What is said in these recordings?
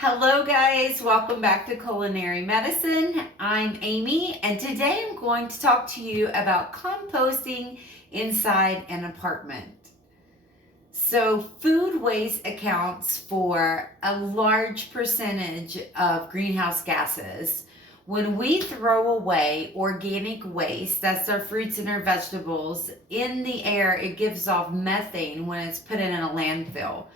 Hello guys, welcome back to Culinary Medicine. I'm Amy and today I'm going to talk to you about composting inside an apartment. So food waste accounts for a large percentage of greenhouse gases. When we throw away organic waste, that's our fruits and our vegetables, in the air, it gives off methane when it's put in a landfill.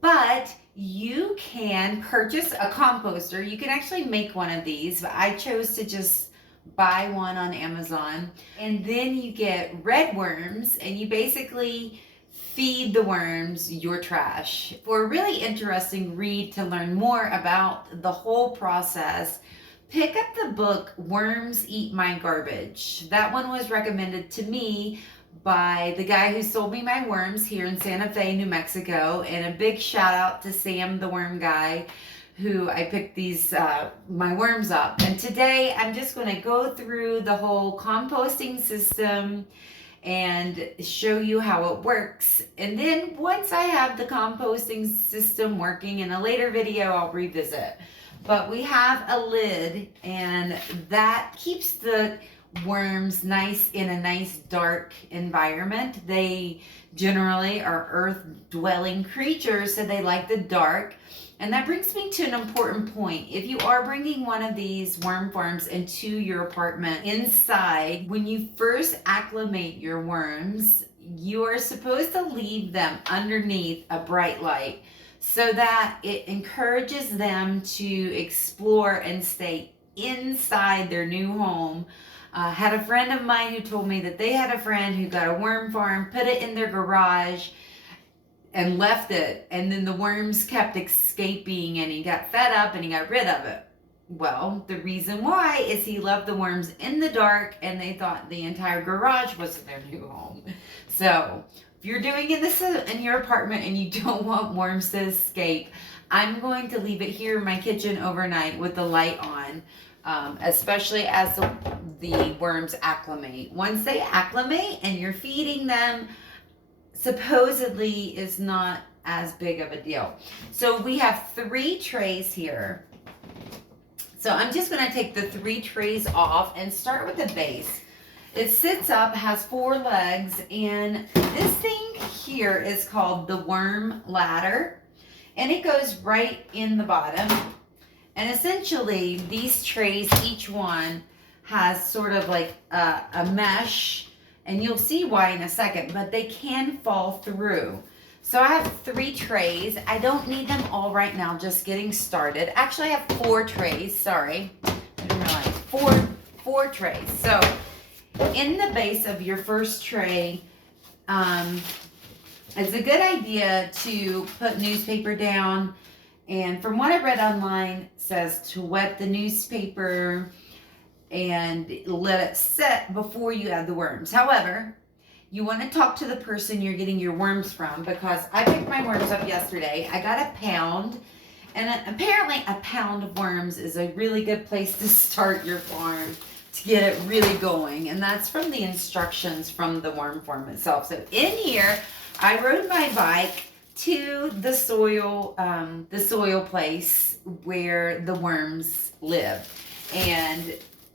But you can purchase a composter. You can actually make one of these, but I chose to just buy one on Amazon. And then you get red worms and you basically feed the worms your trash. For a really interesting read to learn more about the whole process, pick up the book Worms Eat My Garbage. That one was recommended to me by the guy who sold me my worms here in Santa Fe, New Mexico. And a big shout out to Sam, the worm guy, who I picked these my worms up. And today I'm just going to go through the whole composting system and show you how it works. And then once I have the composting system working in a later video, I'll revisit. But we have a lid and that keeps the worms nice in a nice dark environment. They generally are earth dwelling creatures, so they like the dark. And that brings me to an important point. If you are bringing one of these worm farms into your apartment, inside, when you first acclimate your worms, you are supposed to leave them underneath a bright light so that it encourages them to explore and stay inside their new home. Had a friend of mine who told me that they had a friend who got a worm farm, put it in their garage, and left it, and then the worms kept escaping and he got fed up and he got rid of it. Well, the reason why is he left the worms in the dark and they thought the entire garage was their new home. So if you're doing this in your apartment and you don't want worms to escape, I'm going to leave it here in my kitchen overnight with the light on, especially as the worms acclimate. Once they acclimate and you're feeding them, supposedly is not as big of a deal. So we have 3 trays here. So I'm just going to take the 3 trays off and start with the base. It sits up, has 4 legs, and this thing here is called the worm ladder, and it goes right in the bottom. And essentially these trays, each one has sort of like a mesh, and you'll see why in a second, but they can fall through. So I have 3 trays. I don't need them all right now, just getting started. Actually, I have 4 trays, sorry. I didn't realize, 4 trays. So in the base of your first tray, it's a good idea to put newspaper down. And from what I read online, it says to wet the newspaper and let it set before you add the worms. However, you want to talk to the person you're getting your worms from, because I picked my worms up yesterday. I got a pound, and apparently a pound of worms is a really good place to start your farm to get it really going. And that's from the instructions from the worm farm itself. So in here, I rode my bike to the soil place where the worms live. And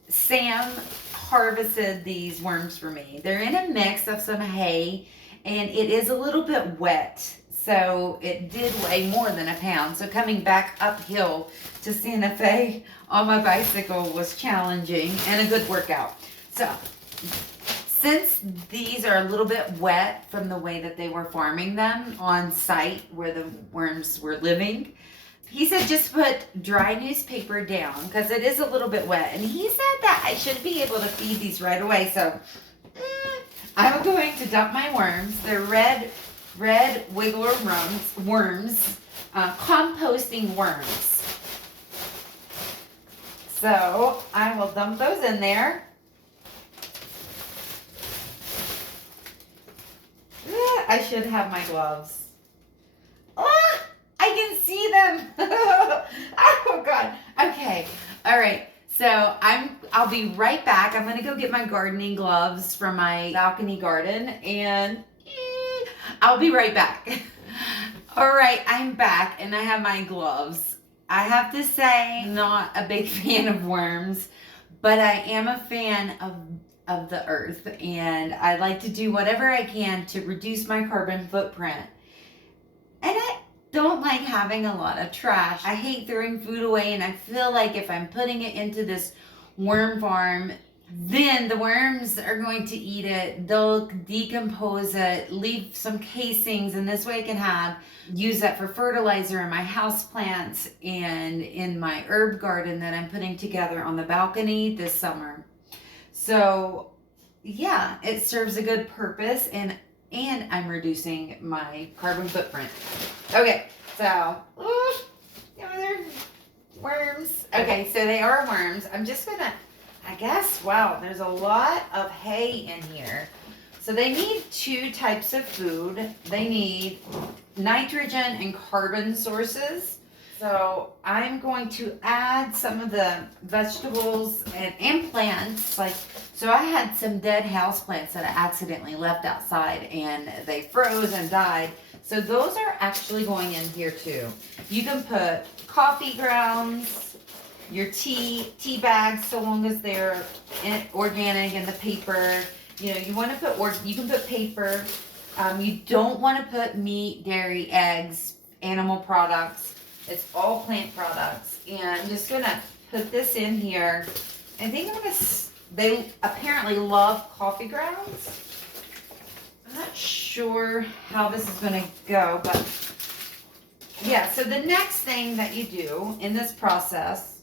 Sam harvested these worms for me. They're in a mix of some hay, and it is a little bit wet, so it did weigh more than a pound. So coming back uphill to Santa Fe on my bicycle was challenging and a good workout. So since these are a little bit wet from the way that they were farming them on site where the worms were living, he said just put dry newspaper down because it is a little bit wet. And he said that I should be able to feed these right away. So I'm going to dump my worms. They're red wiggler worms, composting worms. So I will dump those in there. I should have my gloves. Oh, I can see them. Oh God. Okay. All right. So I'll be right back. I'm gonna go get my gardening gloves from my balcony garden, and I'll be right back. All right, I'm back and I have my gloves. I have to say, I'm not a big fan of worms, but I am a fan of the earth, and I like to do whatever I can to reduce my carbon footprint. And I don't like having a lot of trash. I hate throwing food away, and I feel like if I'm putting it into this worm farm, then the worms are going to eat it. They'll decompose it, leave some casings, and this way I can use that for fertilizer in my house plants and in my herb garden that I'm putting together on the balcony this summer. So yeah, it serves a good purpose, and I'm reducing my carbon footprint. Okay, so they're worms. Okay, so they are worms. I'm just gonna, I guess, wow, there's a lot of hay in here. So they need two types of food. They need nitrogen and carbon sources. So I'm going to add some of the vegetables and plants. So I had some dead house plants that I accidentally left outside, and they froze and died. So those are actually going in here too. You can put coffee grounds, your tea bags, so long as they're organic, and the paper. You know, you want to put, you can put paper. You don't want to put meat, dairy, eggs, animal products. It's all plant products. And I'm just gonna put this in here. I think they apparently love coffee grounds. I'm not sure how this is gonna go, but yeah, so the next thing that you do in this process,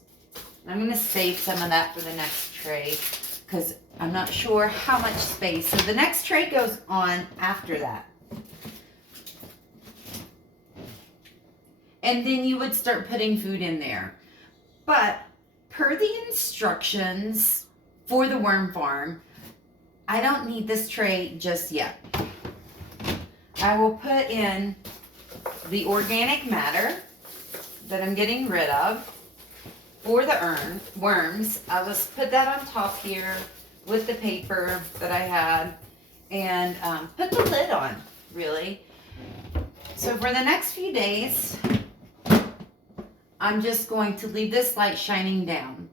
I'm gonna save some of that for the next tray because I'm not sure how much space. So the next tray goes on after that. And then you would start putting food in there. But per the instructions for the worm farm, I don't need this tray just yet. I will put in the organic matter that I'm getting rid of for the worms. I'll just put that on top here with the paper that I had, and put the lid on, really. So for the next few days, I'm just going to leave this light shining down.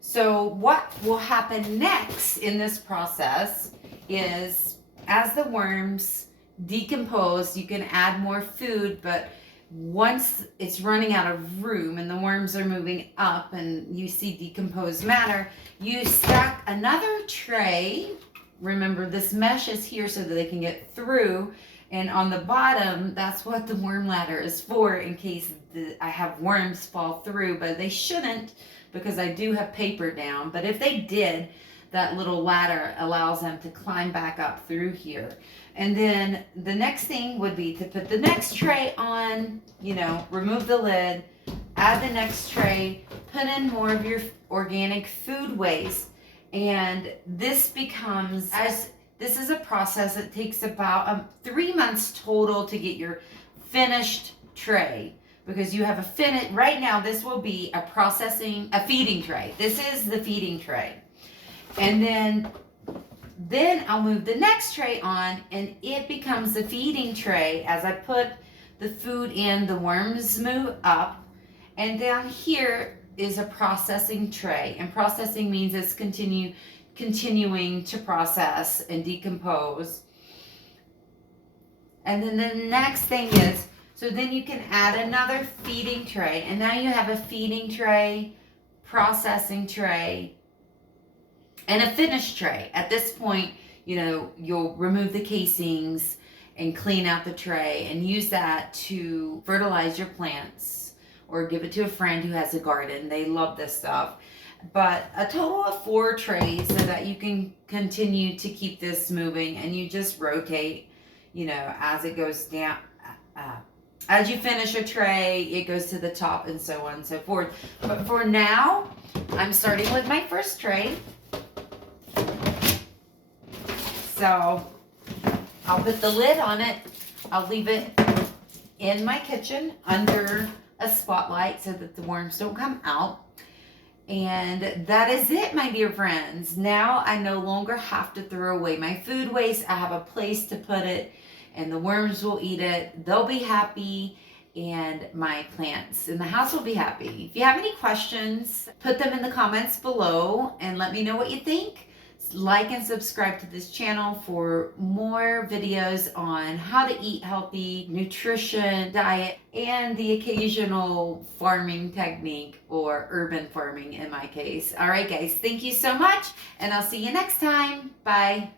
So what will happen next in this process is, as the worms decompose, you can add more food, but once it's running out of room and the worms are moving up and you see decomposed matter, you stack another tray. Remember, this mesh is here so that they can get through. And on the bottom, that's what the worm ladder is for, in case I have worms fall through, but they shouldn't because I do have paper down. But if they did, that little ladder allows them to climb back up through here. And then the next thing would be to put the next tray on, remove the lid, add the next tray, put in more of your organic food waste. And this becomes, this is a process that takes about 3 months total to get your finished tray, because you have right now this will be a feeding tray. This is the feeding tray. And then I'll move the next tray on, and it becomes the feeding tray. As I put the food in, the worms move up, and down here is a processing tray. And processing means it's continuing to process and decompose. And then the next thing is, so then you can add another feeding tray, and now you have a feeding tray, processing tray, and a finished tray. At this point, you'll remove the casings and clean out the tray and use that to fertilize your plants or give it to a friend who has a garden. They love this stuff. But a total of 4 trays so that you can continue to keep this moving, and you just rotate, as it goes down. As you finish a tray, it goes to the top, and so on and so forth. But for now, I'm starting with my first tray. So I'll put the lid on it. I'll leave it in my kitchen under a spotlight so that the worms don't come out. And that is it, my dear friends. Now I no longer have to throw away my food waste. I have a place to put it, and the worms will eat it. They'll be happy, and my plants, and the house will be happy. If you have any questions, put them in the comments below and let me know what you think. Like and subscribe to this channel for more videos on how to eat healthy, nutrition, diet, and the occasional farming technique, or urban farming in my case. All right, guys, thank you so much, and I'll see you next time. Bye.